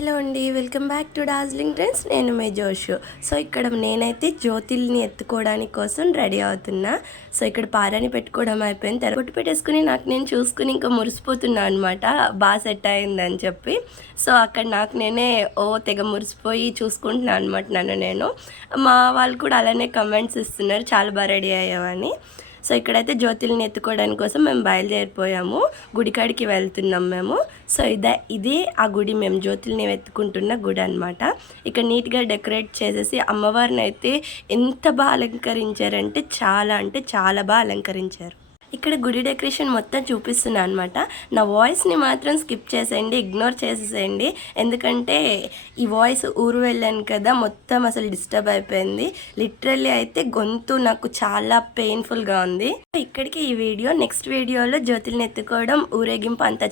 Hello అండి, welcome back to Darjeeling trends. నేను మే జోషు. So ఇక్కడ నేనైతే జ్యోతిల్ని ఎత్తుకోవడానికి కోసం రెడీ అవుతున్నా. సో ఇక్కడ పారాని పెట్టుకోవడం అయిపోయింది. తెరగొట్టు పెట్టేసుకుని నాకు నేను చూసుకుని ఇంకా మురిసిపోతున్నా అనమాట, బాగా సెట్ అయిందని చెప్పి. సో అక్కడ నాకు నేనే తెగ మురిసిపోయి చూసుకుంటున్నాను అనమాట. నేను మా వాళ్ళు కూడా అలానే కమెంట్స్ ఇస్తున్నారు, చాలా బాగా రెడీ అయ్యావని. సో ఇక్కడైతే జ్యోతిల్ని ఎత్తుకోవడానికి కోసం మేము బయలుదేరిపోయాము, గుడికాడికి వెళ్తున్నాం మేము. సో ఇదే ఆ గుడి, మేము జ్యోతిల్ని ఎత్తుకుంటున్న గుడి అనమాట. ఇక్కడ నీట్గా డెకరేట్ చేసేసి అమ్మవారిని అయితే ఎంత బాగా అలంకరించారంటే చాలా బాగా అలంకరించారు. ఇక్కడ గుడి డెకరేషన్ మొత్తం చూపిస్తున్నా అనమాట. నా వాయిస్ని మాత్రం స్కిప్ చేసేయండి, ఇగ్నోర్ చేసేసేయండి. ఎందుకంటే ఈ వాయిస్ ఊరు వెళ్ళాను కదా, మొత్తం అసలు డిస్టర్బ్ అయిపోయింది. లిటరల్లీ అయితే గొంతు నాకు చాలా పెయిన్ఫుల్గా ఉంది. ఇక్కడికి ఈ వీడియో. నెక్స్ట్ వీడియోలో జ్యోతిల్ని ఎత్తుకోవడం, ఊరేగింపు అంతా